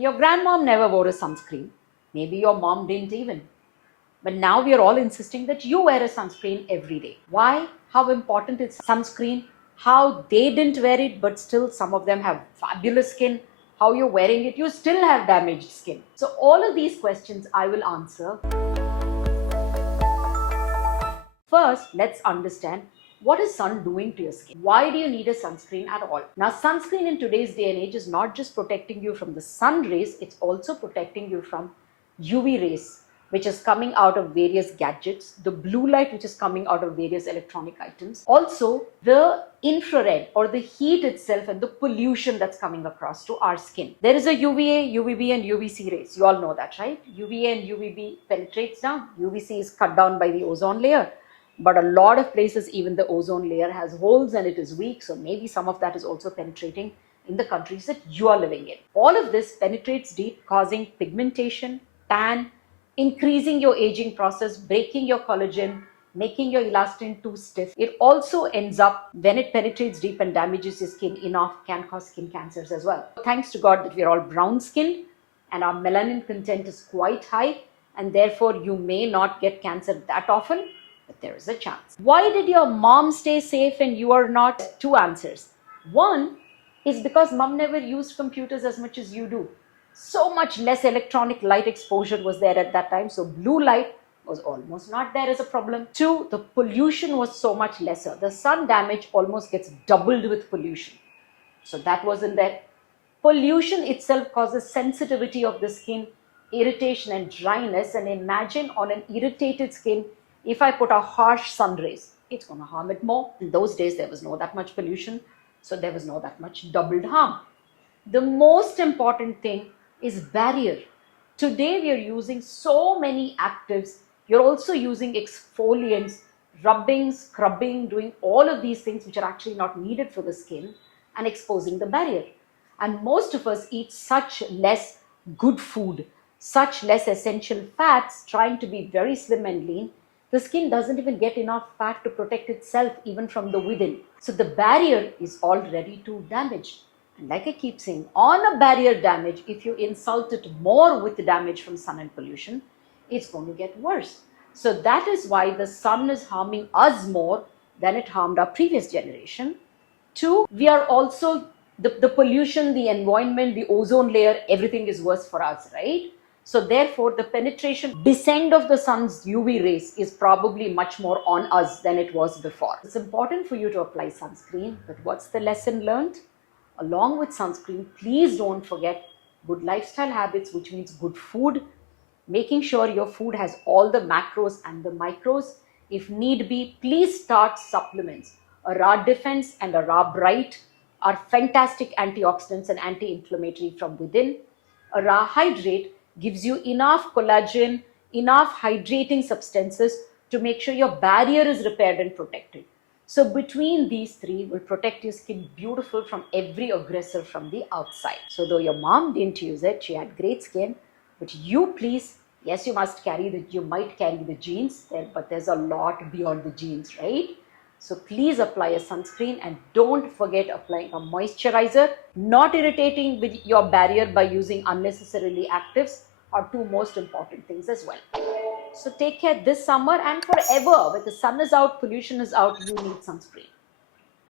Your grandmom never wore a sunscreen. Maybe your mom didn't even. But now we are all insisting that you wear a sunscreen every day. Why? How important is sunscreen? How they didn't wear it, but still some of them have fabulous skin. How you're wearing it, you still have damaged skin. So all of these questions I will answer. First, let's understand what is sun doing to your skin? Why do you need a sunscreen at all? Now, sunscreen in today's day and age is not just protecting you from the sun rays, it's also protecting you from UV rays, which is coming out of various gadgets, the blue light which is coming out of various electronic items, also the infrared or the heat itself and the pollution that's coming across to our skin. There is a UVA, UVB and UVC rays. You all know that, right? UVA and UVB penetrates down. UVC is cut down by the ozone layer. But a lot of places, even the ozone layer has holes and it is weak. So maybe some of that is also penetrating in the countries that you are living in. All of this penetrates deep, causing pigmentation, tan, increasing your aging process, breaking your collagen, making your elastin too stiff. It also ends up, when it penetrates deep and damages your skin enough, can cause skin cancers as well. Thanks to God that we are all brown skinned and our melanin content is quite high, and therefore you may not get cancer that often, but there is a chance. Why did your mom stay safe and you are not? Two answers. One is because mom never used computers as much as you do. So much less electronic light exposure was there at that time. So blue light was almost not there as a problem. Two, the pollution was so much lesser. The sun damage almost gets doubled with pollution. So that wasn't there. Pollution itself causes sensitivity of the skin, irritation and dryness. And imagine on an irritated skin, if I put a harsh sun rays, it's going to harm it more. In those days, there was no that much pollution, so there was no that much doubled harm. The most important thing is barrier. Today, we are using so many actives. You're also using exfoliants, rubbing, scrubbing, doing all of these things which are actually not needed for the skin and exposing the barrier. And most of us eat such less good food, such less essential fats, trying to be very slim and lean. The skin doesn't even get enough fat to protect itself even from the within. So the barrier is already too damaged. And like I keep saying, on a barrier damage, if you insult it more with the damage from sun and pollution, it's going to get worse. So that is why the sun is harming us more than it harmed our previous generation. Two, we are also, the pollution, the environment, the ozone layer, everything is worse for us, right? So therefore, the penetration, descent of the sun's UV rays is probably much more on us than it was before. It's important for you to apply sunscreen, but what's the lesson learned? Along with sunscreen, please don't forget good lifestyle habits, which means good food, making sure your food has all the macros and the micros. If need be, please start supplements. A Raw Defense and a Raw Bright are fantastic antioxidants and anti-inflammatory from within. A Raw Hydrate gives you enough collagen, enough hydrating substances to make sure your barrier is repaired and protected. So between these three will protect your skin beautiful from every aggressor from the outside. So though your mom didn't use it, she had great skin, but you please, yes, you might carry the genes, but there's a lot beyond the genes, right? So please apply a sunscreen and don't forget applying a moisturizer. Not irritating with your barrier by using unnecessarily actives are two most important things as well. So take care this summer and forever. When the sun is out, pollution is out, you need sunscreen.